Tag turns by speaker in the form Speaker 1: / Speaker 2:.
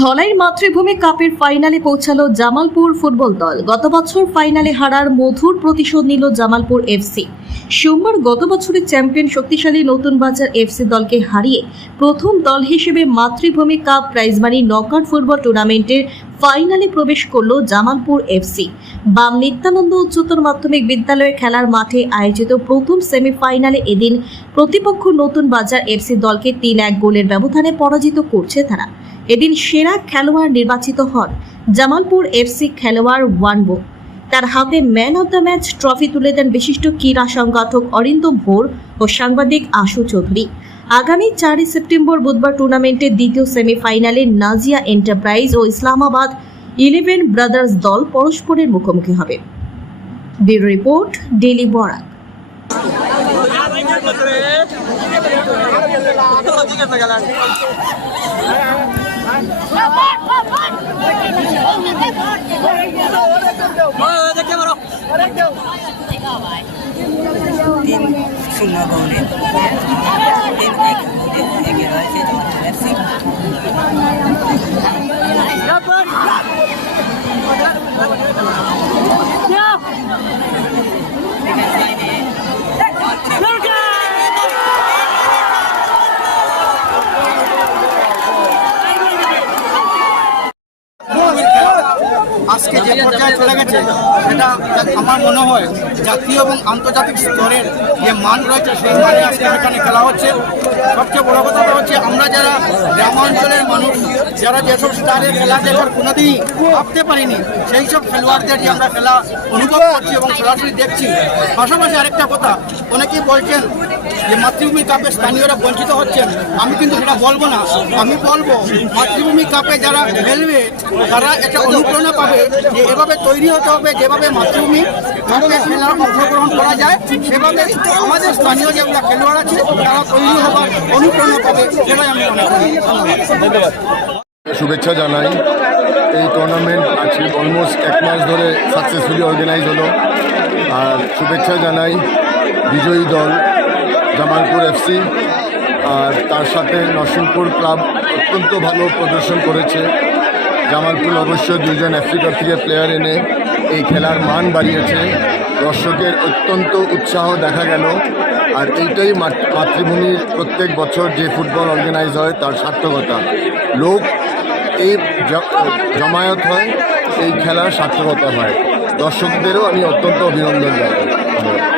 Speaker 1: ধলাইয়ের মাতৃভূমি কাপের ফাইনালে পৌঁছালো জামালপুর ফুটবল দল। গত বছর ফাইনালে হারার মধুর প্রতিশোধ নিল জামালপুর এফসি। সোমবার গত বছরের চ্যাম্পিয়ন শক্তিশালী নতুন বাজার এফসি দলকে হারিয়ে প্রথম দল হিসেবে মাতৃভূমি কাপ প্রাইজমানি নকআউট ফুটবল টুর্নামেন্টের ফাইনালে প্রবেশ করল জামালপুর এফসি। বাম নিত্যানন্দ উচ্চতর মাধ্যমিক বিদ্যালয়ে খেলার মাঠে আয়োজিত প্রথম সেমিফাইনালে এদিন প্রতিপক্ষ নতুন বাজার এফসি দলকে তিন এক গোলের ব্যবধানে পরাজিত করছে তারা। এদিন সেরা খেলোয়াড় নির্বাচিত হন জামালপুর এফসি খেলোয়াড় ওয়ানবো তার হাতে man of the match trophy তুলে দেন বিশিষ্ট ক্রীড়া সংগঠক অরিন্দম ভোর ও সাংবাদিক আশু চৌধুরী আগামী চারই সেপ্টেম্বর বুধবার টুর্নামেন্টের দ্বিতীয় সেমিফাইনালে নাজিয়া এন্টারপ্রাইজ ও ইসলামাবাদ ইলেভেন ব্রাদার্স দল পরস্পরের মুখোমুখি হবে ব্যুরো রিপোর্ট ডেলি বরাক
Speaker 2: তিন শূন্য গোলে তিন এক গোলে এগিয়ে রয়েছে জমাতুল এফসি
Speaker 3: আজকে যে পর্যায়ে চলে গেছে, সেটা আমার মনে হয় জাতীয় এবং আন্তর্জাতিক স্তরের যে মান রয়েছে, সেই মানে আজকে এখানে খেলা হচ্ছে। সবচেয়ে বড় কথাটা হচ্ছে আমরা যারা গ্রামাঞ্চলের মানুষ, যারা যেসব স্টারের খেলা দেখার কোনোদিনই ভাবতে পারিনি, সেই সব খেলোয়াড়দের যে আমরা খেলা অনুভব করছি এবং সরাসরি দেখছি। পাশাপাশি আরেকটা কথা, অনেকেই বলছেন যে মাতৃভূমি কাপে স্থানীয়রা বঞ্চিত হচ্ছেন, আমি কিন্তু সেটা বলব না। আমি বলব, মাতৃভূমি কাপে যারা খেলবে, তারা একটা অনুপ্রেরণা পাবে যে এভাবে তৈরি হতে হবে, যেভাবে মাতৃভূমি খেলার অংশগ্রহণ করা যায়, সেভাবে আমাদের স্থানীয় যেগুলো খেলোয়াড় আছে, তারা তৈরি হবার অনুপ্রেরণা পাবে সেটাই আমি মনে করি।
Speaker 4: শুভেচ্ছা জানাই। এই টুর্নামেন্ট আজকে অলমোস্ট এক মাস ধরে সাকসেসফুলি অর্গানাইজ হলো। আর শুভেচ্ছা জানাই বিজয়ী দল জামালপুর এফসি আর তার সাথে নরসিংপুর ক্লাব অত্যন্ত ভালো প্রদর্শন করেছে। জামালপুর অবশ্যই দুজন আফ্রিকা থেকে প্লেয়ার এনে এই খেলার মান বাড়িয়েছে। দর্শকের অত্যন্ত উৎসাহ দেখা গেল। আর এইটাই মাত- মাতৃভূমির প্রত্যেক বছর যে ফুটবল অর্গানাইজ হয় তার সার্থকতা। লোক এই জমায়েত হয়, এই খেলার সার্থকতা হয়। দর্শকদেরও আমি অত্যন্ত অভিনন্দন জানাই।